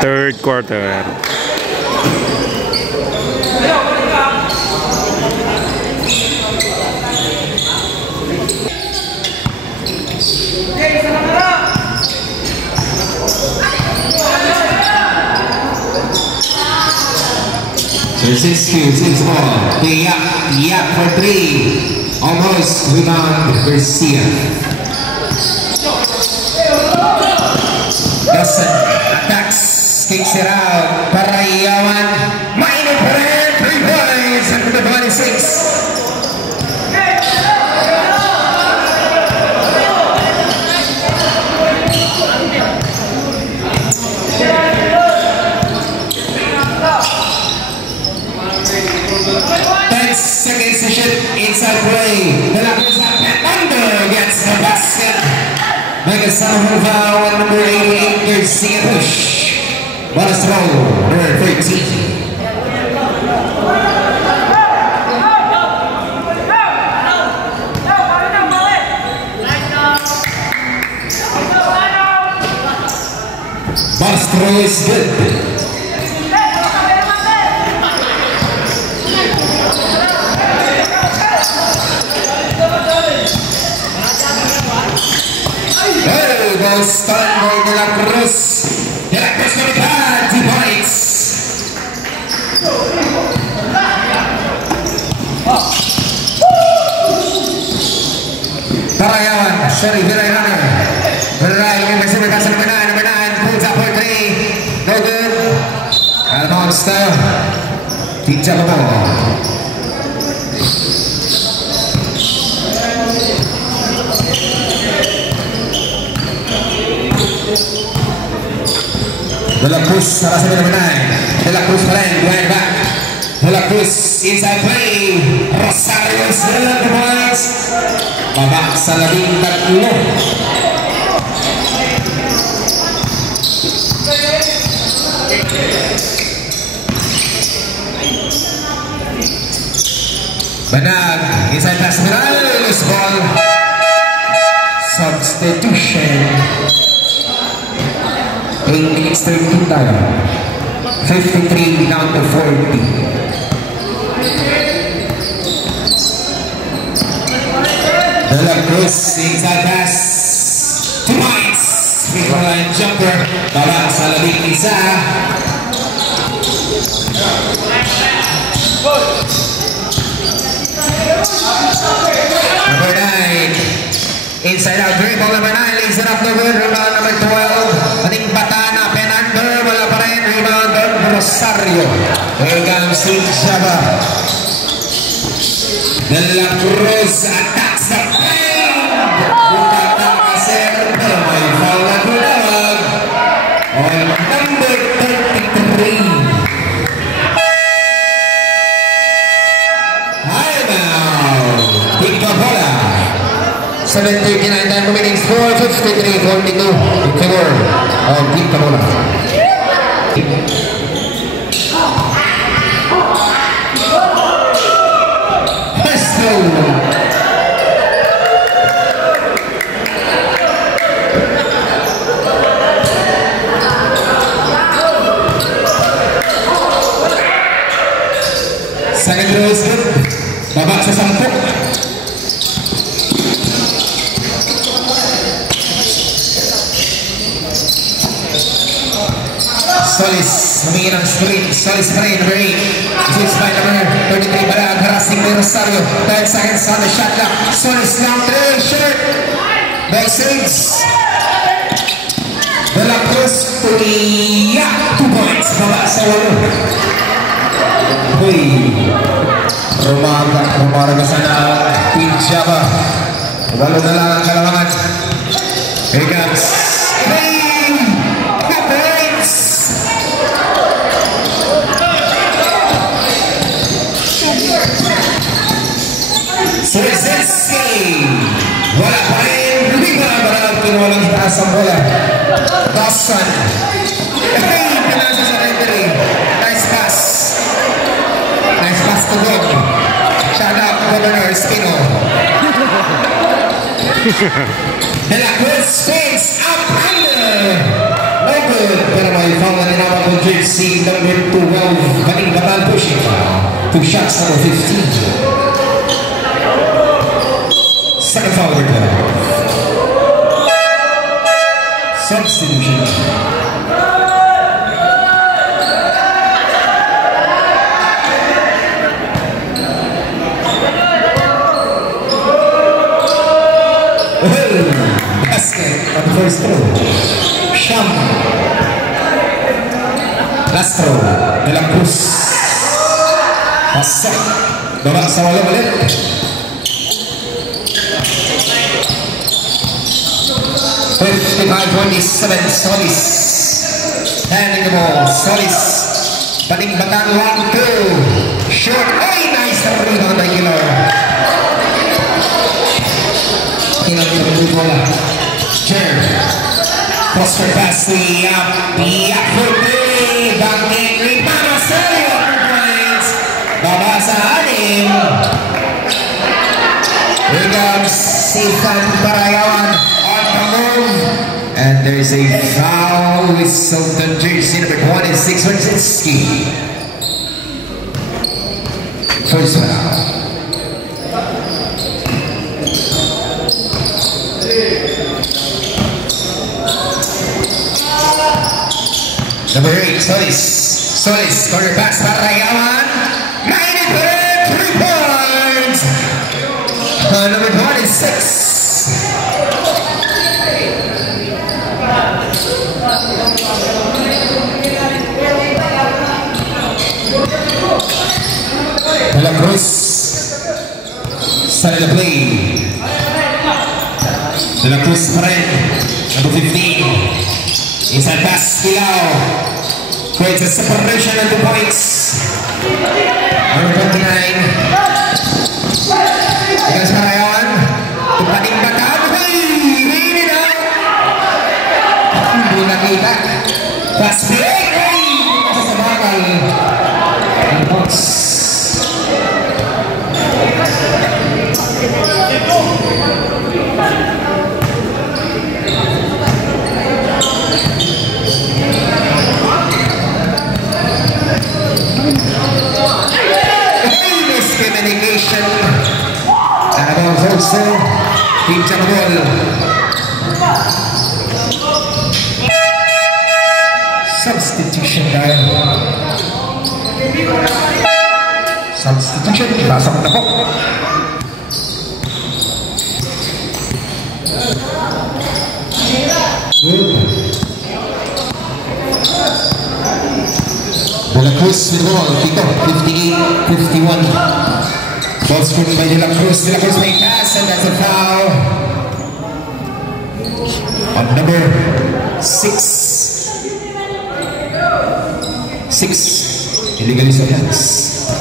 Third quarter. Brzezinski wins the ball. Yap for three. Almost rebound Garcia. Dawson attacks, kicks it out. Parayawan. Minor player, 3 points and the 26. Inside play, De La Cruz under gets the basket. Make a summer foul on number 88, Garcia push. Bonus throw, number 13. Bonus throw is good. Start by De La Cruz. De La Cruz for the bad, 2 points. Parayawan, sorry, Viray runner. Viray, yung nagsimita sa number 9, pulls up for 3. No good. Almonster. Tinja pa po. De La Cruz, salah satu number 9. De La Cruz behind back. De La Cruz inside play. Rosario 7 points. Babak sa 13. Benag inside pass Morales ball. Substitution. 8 minutes 13 tayo. 53 down to 40. De La Cruz inside pass. 2 points. Free throw line jumper. Babak sa 11. Number 9. Inside out dribble number 9. Leads it up the good. Rebound number 12. Ating Batana. Penander. Wala pa rin. Rebound Rosario. Here comes Steve Java. De La Cruz attacks the frame. Bukata Kaser. May foul na tunawag. On number 33. Big bola. 7:39 time remaining score 53-42 in favor of Big bola. Let's go. Second row is good. Babak sa 10. Solis, humingi ng screen. Solis pa rin, number 8. This is by number 33, Balag, harassing by Rosario. 10 seconds on the shot clock. Solis down 3, short. By Saints. De La Cruz, 2 points. Baba sa 8. Uy. Rumaraga sana Team Java. Walo na lang ang kalamangan. Here comes. Brzezinski. Wala pa rin. Rebound. Barang kinuha ng taas ang bola. Dawson. Pinasa sa referee. Nice pass. Nice pass to Gog. Shout out Governor Espino. De La Cruz spins up under. No good. Pero may foul na tinawag. shots, number 15. Second foul over 12. Substitution. Basket on the first throw. Sham. Last throw. De La Cruz. Pasok. Baba sa wala ulit. 55-27 Solis. Handing the ball. Solis. Paning-batang 1-2. Short. Ay, nice rebound by Kilo. Ilang yung bola. Jer. Cross-court pass to Yap. Yap for three. Banking. Rebound. Rosario for points. Baba sa anim. Here comes Stefan Parayawan on the move. And there's a foul with Sultan jersey number 26 Wojcicki. First foul. Number 8, Solis. Solis, corner pass para Rayawan. 93 points. Number 26. De La Cruz. Starting the play. De La Cruz pa rin. Number 15. Inside pass, Kilao. Creates a separation of 2 points. Number 29. Against Parayawan. Tupating bataan. Hit it out. Hindi nakita. Pass break. Sa bakal. Ang box. Miscommunication. And about also Team Jamabol. Substitution tayo. Substitution. Pasok na po. De La Cruz with the ball, pick up 58-51. Ball screen by De La Cruz. De La Cruz may pass, and that's a foul on number 6. Illegal is offense.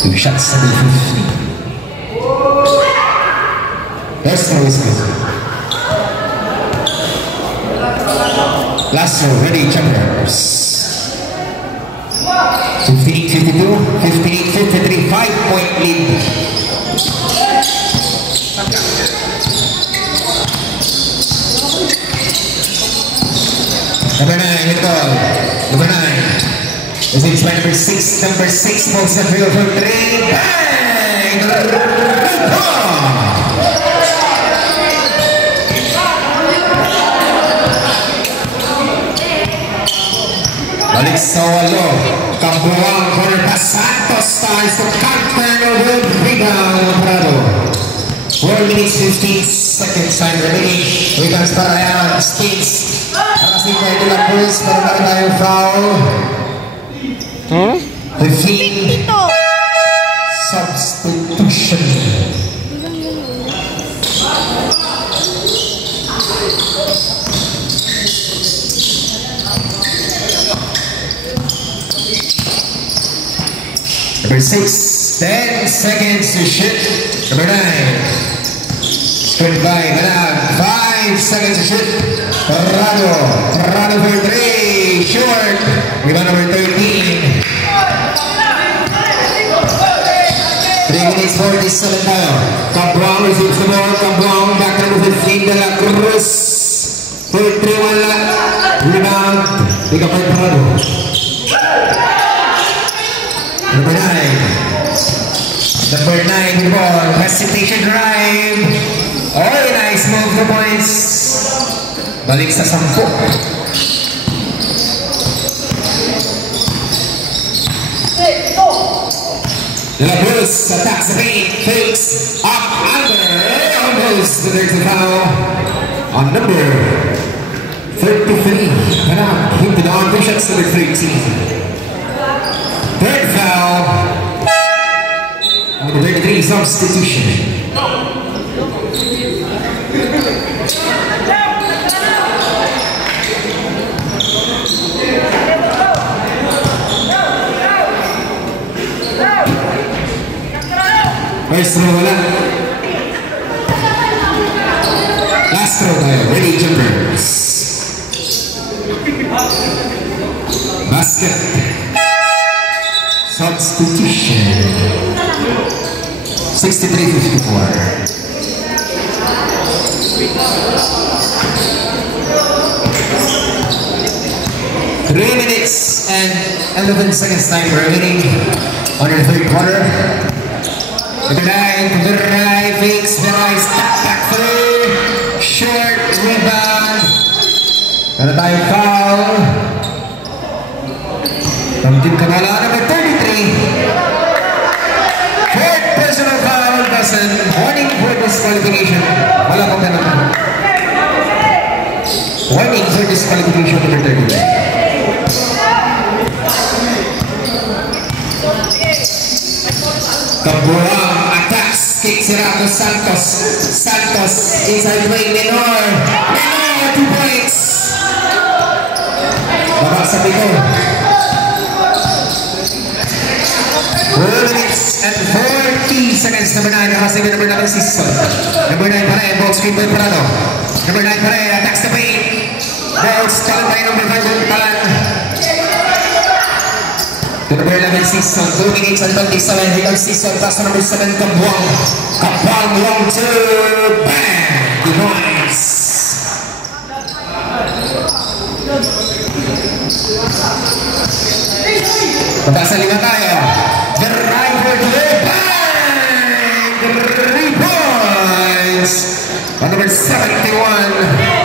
Two shots, number 50. That's the way. Last row, ready, jumpers. 58-52, 58-53, 5-point lead. Number 9, hit ball. Number 9. This is by number 6. Number 6, most of field for 3. Bang! Balik sa walo. Kabuang corner pass. Santos starts to counter over rebound. Prado. 4 minutes 15 seconds time remaining. Rebounds para yan. States. Parasin kayo De La Cruz. Pero na tayong foul. 15. Substitution. Number 6, 10 seconds to shoot. Number 9, screen by Manag, 5 seconds to shoot. Rado for 3, short. Rebound number 13. 3 minutes 47 tayo. Cabral receives the ball. Cabral back to number 15, De La Cruz. For 3-1 lang. Rebound. Pick up by Prado. 9 with the ball. Hesitation drive. Oh, nice move, 2 points. Balik sa 10. De La Cruz attacks the paint, fakes, up, under, almost there's a foul on number 33. Panak into the arm, 2 shots number 13. Third foul. Number 33, substitution. First throw wala. Last throw tayo. Ready jumpers. Basket. Substitution. 63-54. 3 minutes and 11 seconds time remaining on the third quarter. Veray fakes, Veray step back through, short rebound. Meron tayong foul from Team Kabala, number 33. Fourth personal foul, doesn't warning for disqualification. Wala pa penalty. Warning for disqualification, number 33. Kabuang attacks, kicks it out to Santos. Santos inside play, Menor. Menor, 2 points. Baba sa pito. 4 minutes and 40 seconds. Number 9, nakasing number 11 season. Number 9 pa rin, ball screen by Parado. Number 9 pa rin, attacks the paint. Balls, talent by number 5, Talan. Number 11 season, 2 minutes and 27. Higag season, pass to number 7, Kabuang. Kabuang, long 2, bang! Device. Pagka sa 5 tayo. Veray for 2, bang! 3 points. On number 71.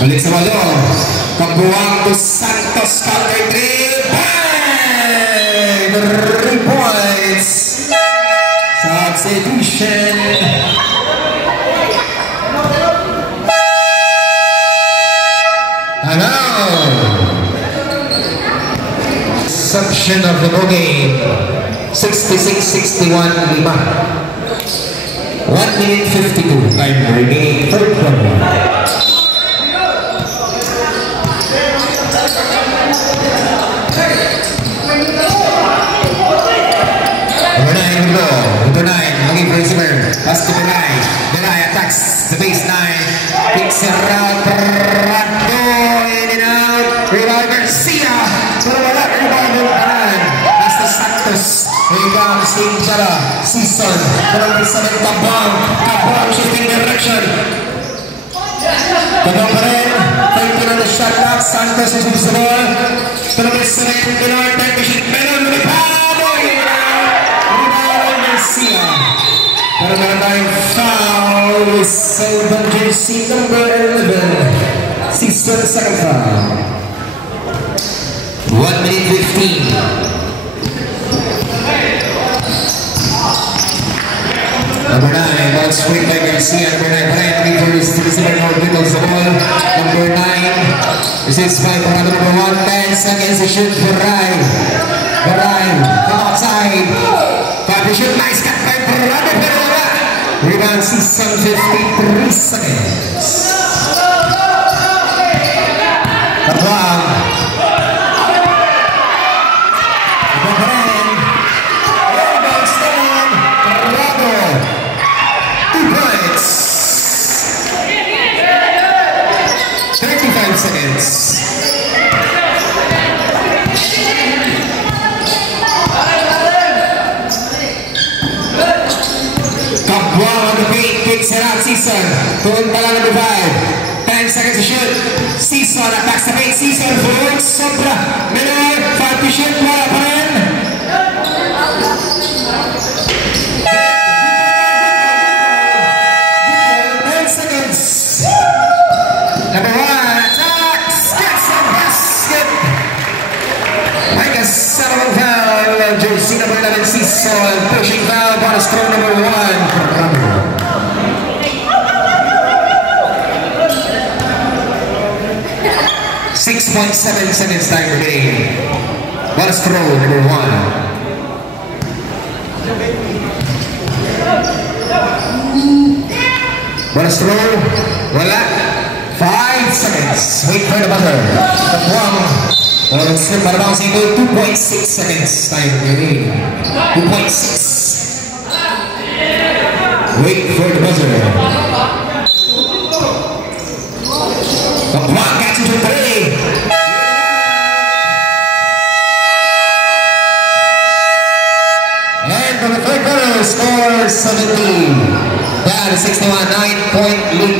Balik sa walo. Kabuang to Santos, counter 3. Bang! 3 points. Substitution. Hello. Substitution of the ball game. 66-61 5. 1 minute 52. Time remaining. Third quarter. Number 9, looking for receiver. Pass to Veray. Veray attacks the baseline. Kicks it out. Parado. In and out. Rebound Garcia. Pero wala. Rebound ng Paran. Pass to Santos. Rebound. Same Jara. Season. Number 7, Kabuang. Kabuang shifting direction. Kabuang pa rin. 13 on the shot clock. Santos is the ball. Number 7, Menor. Time to shoot. Menor. Lumipad. Para meron tayong foul with Selvan jersey number 11. Season second foul. 1 minute 15. Number 9, ball screen by Garcia. Number 9, Brian looking for his receiver. Now dribbles the ball. Number 9 receives by Parado. Number 1, 10 seconds to shoot for Rai. Rai from outside. But shoot, nice cut by Parado. Rebound season 53 seconds. Kabuang. Rebound stand. Parado. 2 points. 35 seconds. Kabuang on the paint, kicks it out, Season. Tuwag pa lang number 5. 10 seconds to shoot. Season attacks the paint, Season forward, sobra. Menor, 5 jersey number 11, Sisol, pushing foul, bonus throw number 1. 6.7 seconds time remaining. Bonus throw number 1. Bonus throw, wala. 5 seconds. Wait for the buzzer. Or slip para bouncing to 2.6 seconds time remaining. 2.6. Wait for the buzzer. The clock catches to 3. And for the third quarter, score 17. That is 61, 9-point lead.